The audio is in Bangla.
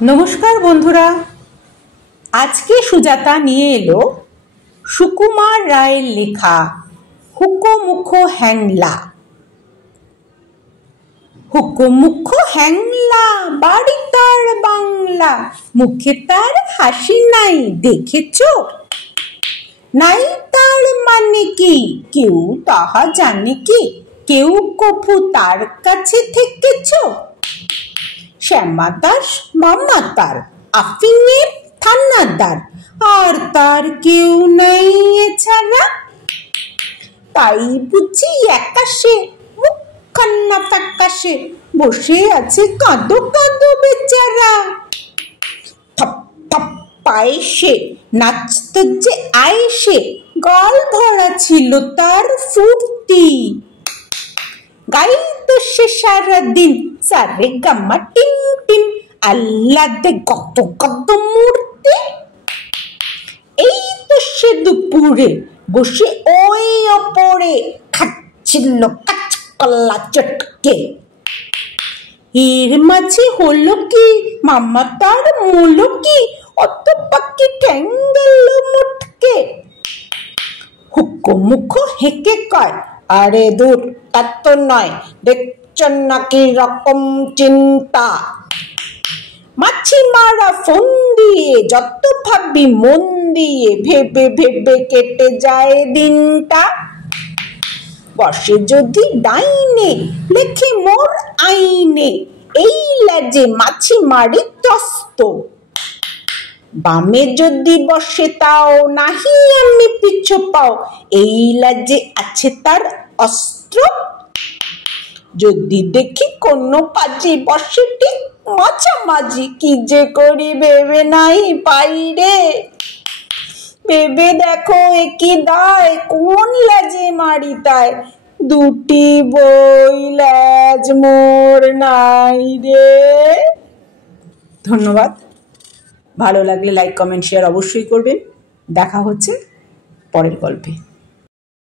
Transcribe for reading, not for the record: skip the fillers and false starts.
নমস্কার বন্ধুরা, আজকে সুজাতা নিয়ে এলো সুকুমার রায়ের লেখা হুকোমুখো হ্যাংলা। হুকোমুখো হ্যাংলা, বাড়ি তার বাংলা, মুখে তার হাসি নাই দেখেছো? নাই তার মানে কি কেউ তাহা জানে কি? কেউ কভু তার কাছে থেকেছো? শ্যামা দাস মামা তার, আফিনের থানাদার, আর তার কেউ নেই এছাড়া। তাই বুঝি একাশে মুখখানা ফ্যাকাশে বসে আছে কাঁদো কাঁদো বেচারা। থপ থপ পায়ে সে নাচতো যে আয়েসে, গাল ভরা ছিল তার ফুর্তি। গাইতো সে সারাদিন সারে গামা টিম টিম, আহ্লাদে কত কত মূর্তি। এই তো সে দুপুরে বসে ওই ওপরে খাচ্ছিল কাঁচকলা চটকে। এর মাঝে হলো কি মামা তার মূলো কি, অত পাখি ঠ্যাং গেল মুটকে। হুকোমুখো হেঁকে কয়, আরে দূর তা তো নয়, দেখছেন নাকি রকম চিন্তা। মাছি মারা ফোন দিয়ে যত ভাবি মন দিয়ে, ভেবে ভেবে কেটে যায় দিনটা। বসে যদি ডাইনে লেখে মোর আইনে, এই লাজে মাছি মারি ত্রস্ত। বামে যদি বসে তাও নাহি আমি পিছু পাও, এই লাজে আছে তার অস্ত্র। যদি দেখি কোনো কাজে বসে ঠিক মাঝামাঝি, কি যে করি ভেবে নাই পাই রে। ভেবে দেখো একই দায়, কোন লাজে মারি তাই, দুটি বই লাজ মোর নাই রে। ধন্যবাদ। ভালো লাগলে লাইক কমেন্ট শেয়ার অবশ্যই করবেন। দেখা হচ্ছে পরের গল্পে।